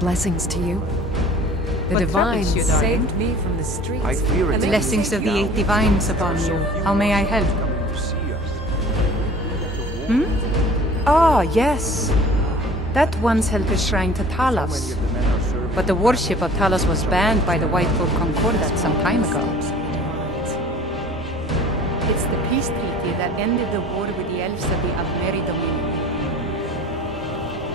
Blessings to you. The divines saved me from the streets. I fear it. Blessings of the 8 divines upon you. How may I help? Ah, yes. That once held the shrine to Talos. But the worship of Talos was banned by the White Folk Concordat some time ago. It's the peace treaty that ended the war with the elves of the Almeri Dominion.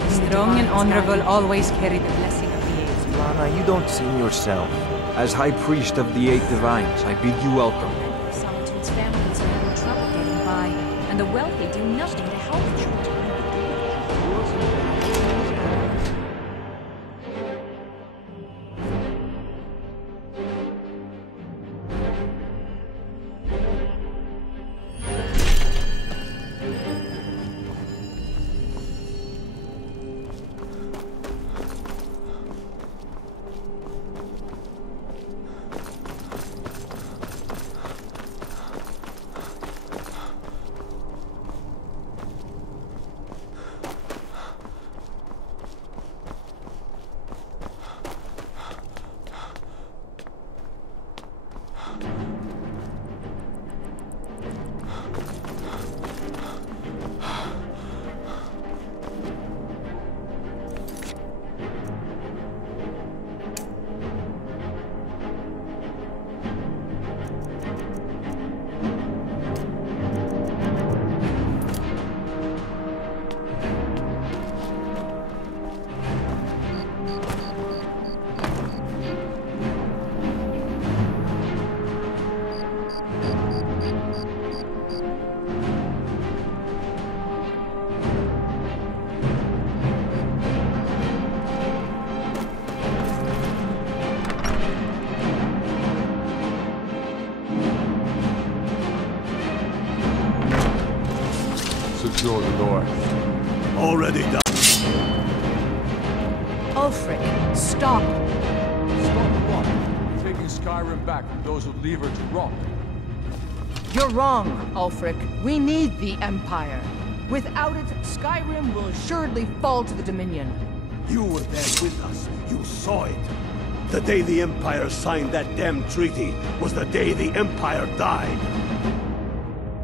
Strong and honorable always carry the blessing of the Eight. Lana, you don't seem yourself. As High Priest of the 8 Divines, I bid you welcome. Solitude's families are in trouble getting by, and the wealthy do nothing to help them. Secure the door. Already done. Ulfric, stop! Stop what? Taking Skyrim back from those who leave her to rot. You're wrong, Ulfric. We need the Empire. Without it, Skyrim will assuredly fall to the Dominion. You were there with us. You saw it. The day the Empire signed that damn treaty was the day the Empire died.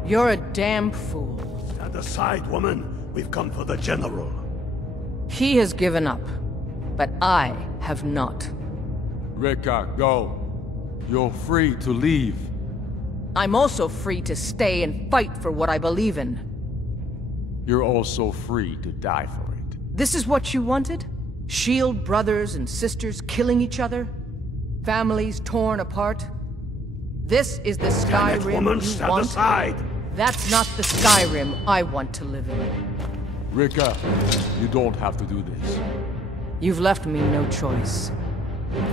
You're a damn fool. Stand aside, woman. We've come for the General. He has given up, but I have not. Rika, go. You're free to leave. I'm also free to stay and fight for what I believe in. You're also free to die for it. This is what you wanted? Shield brothers and sisters killing each other? Families torn apart? This is the Skyrim woman, you stand want? aside! That's not the Skyrim I want to live in. Rika, you don't have to do this. You've left me no choice.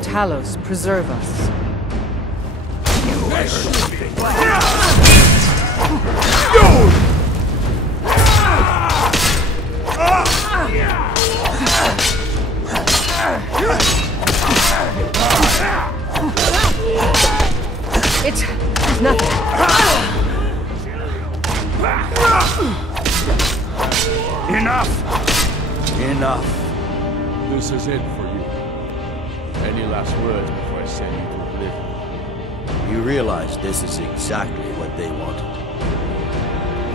Talos, preserve us. It's nothing. Enough! Enough. This is it for you. Any last words before I send you to oblivion? You realize this is exactly what they wanted.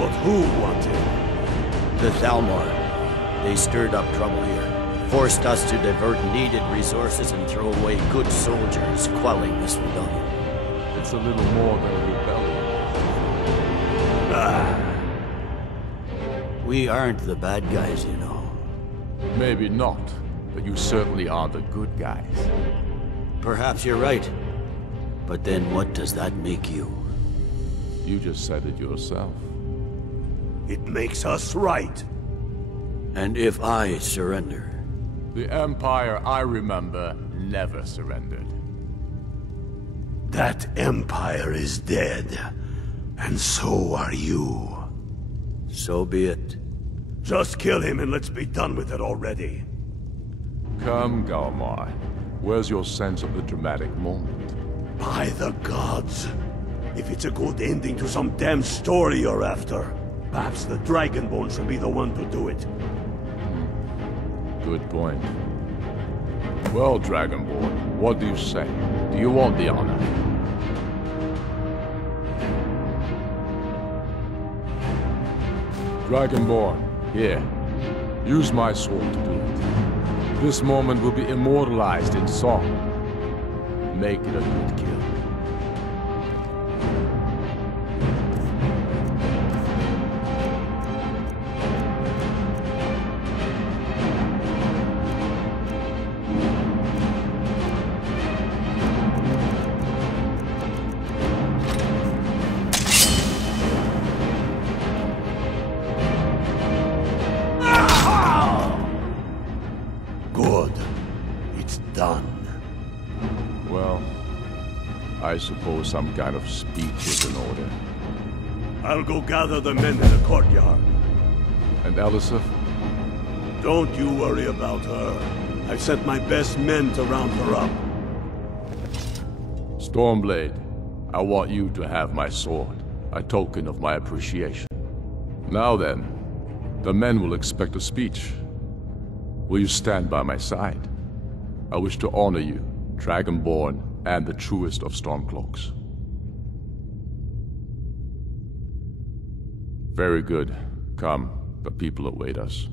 What who wanted? The Thalmor. They stirred up trouble here, forced us to divert needed resources and throw away good soldiers, quelling this rebellion. It's a little more than a rebellion. We aren't the bad guys, you know. Maybe not, but you certainly are the good guys. Perhaps you're right. But then what does that make you? You just said it yourself. It makes us right. And if I surrender? The Empire I remember never surrendered. That Empire is dead. And so are you. So be it. Just kill him and let's be done with it already. Come, Galmar. Where's your sense of the dramatic moment? By the gods. If it's a good ending to some damn story you're after, perhaps the Dragonborn should be the one to do it. Good point. Well, Dragonborn, what do you say? Do you want the honor? Dragonborn, here. Use my sword to do it. This moment will be immortalized in song. Make it a good kill. I suppose some kind of speech is in order. I'll go gather the men in the courtyard. And Elisif? Don't you worry about her. I've sent my best men to round her up. Stormblade, I want you to have my sword, a token of my appreciation. Now then, the men will expect a speech. Will you stand by my side? I wish to honor you, Dragonborn, and the truest of Stormcloaks. Very good. Come, the people await us.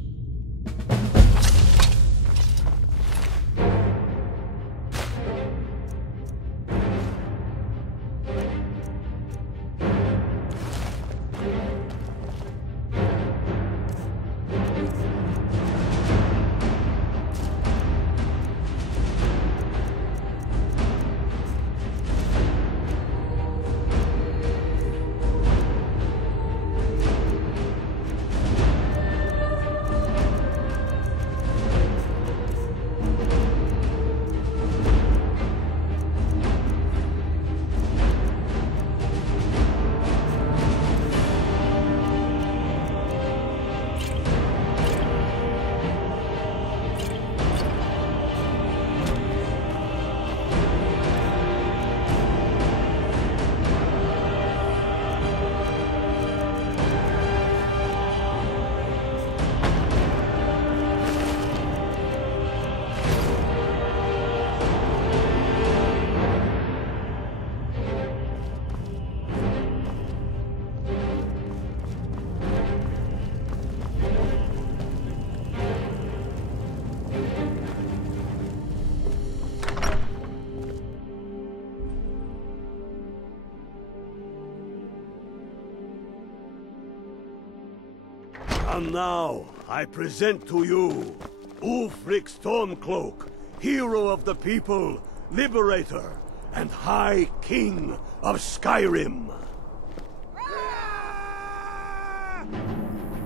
And now, I present to you, Ulfric Stormcloak, hero of the people, liberator, and High King of Skyrim.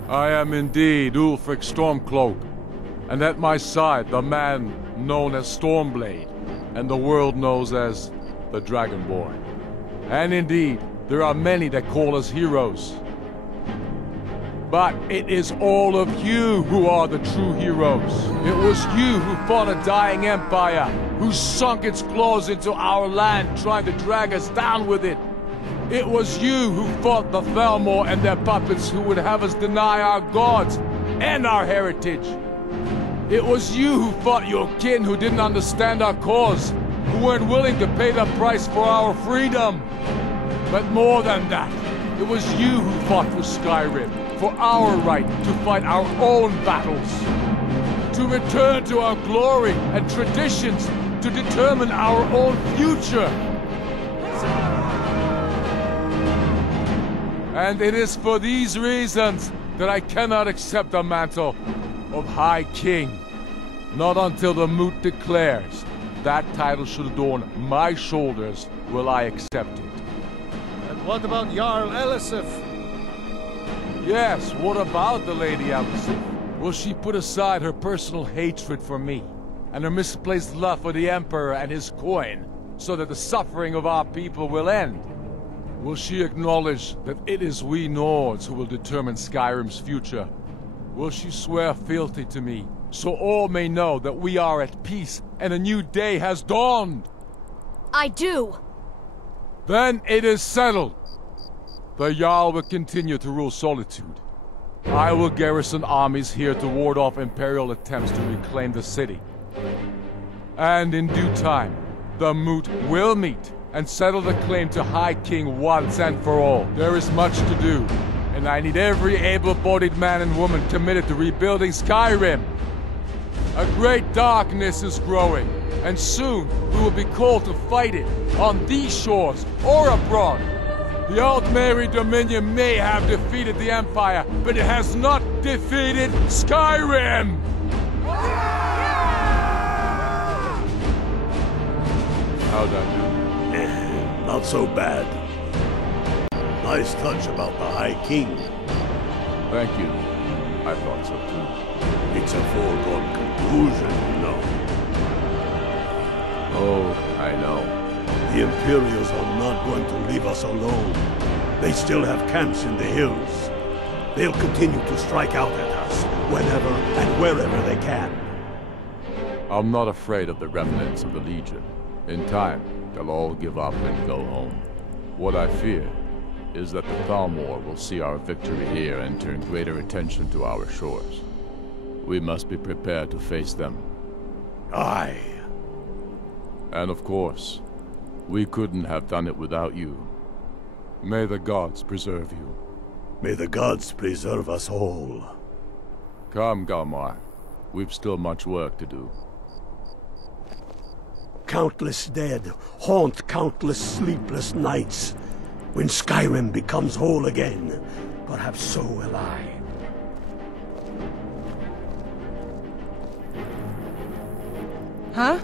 I am indeed Ulfric Stormcloak, and at my side the man known as Stormblade, and the world knows as the Dragonborn. And indeed, there are many that call us heroes. But it is all of you who are the true heroes. It was you who fought a dying empire, who sunk its claws into our land, trying to drag us down with it. It was you who fought the Thalmor and their puppets who would have us deny our gods and our heritage. It was you who fought your kin who didn't understand our cause, who weren't willing to pay the price for our freedom. But more than that, it was you who fought for Skyrim, for our right to fight our own battles, to return to our glory and traditions, to determine our own future. And it is for these reasons that I cannot accept the mantle of High King. Not until the moot declares that title should adorn my shoulders will I accept it. And what about Jarl Elisif? Yes, what about the Lady Elisif? Will she put aside her personal hatred for me, and her misplaced love for the Emperor and his coin, so that the suffering of our people will end? Will she acknowledge that it is we Nords who will determine Skyrim's future? Will she swear fealty to me, so all may know that we are at peace and a new day has dawned? I do! Then it is settled. The Jarl will continue to rule Solitude. I will garrison armies here to ward off Imperial attempts to reclaim the city. And in due time, the moot will meet and settle the claim to High King once and for all. There is much to do, and I need every able-bodied man and woman committed to rebuilding Skyrim. A great darkness is growing, and soon we will be called to fight it, on these shores or abroad. The Altmeri Dominion may have defeated the Empire, but it has not defeated Skyrim! How'd I do? Not so bad. Nice touch about the High King. Thank you. I thought so too. It's a foregone conclusion, you know. Oh, I know. The Imperials are not going to leave us alone. They still have camps in the hills. They'll continue to strike out at us, whenever and wherever they can. I'm not afraid of the remnants of the Legion. In time, they'll all give up and go home. What I fear is that the Thalmor will see our victory here and turn greater attention to our shores. We must be prepared to face them. Aye. And of course, we couldn't have done it without you. May the gods preserve you. May the gods preserve us all. Come, Galmar. We've still much work to do. Countless dead haunt countless sleepless nights. When Skyrim becomes whole again, perhaps so will I. Huh?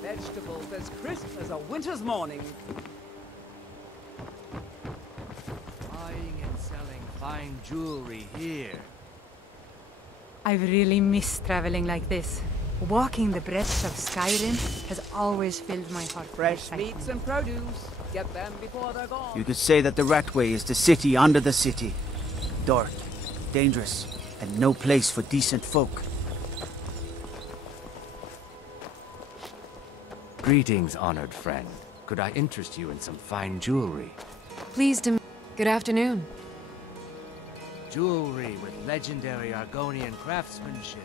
Vegetables as crisp as a winter's morning. Buying and selling fine jewelry here. I've really missed traveling like this. Walking the breadth of Skyrim has always filled my heart with Fresh excitement. meats and produce. Get them before they're gone. You could say that the Ratway is the city under the city. Dark, dangerous, and no place for decent folk. Greetings, honored friend. Could I interest you in some fine jewelry? Pleased to... Good afternoon. Jewelry with legendary Argonian craftsmanship.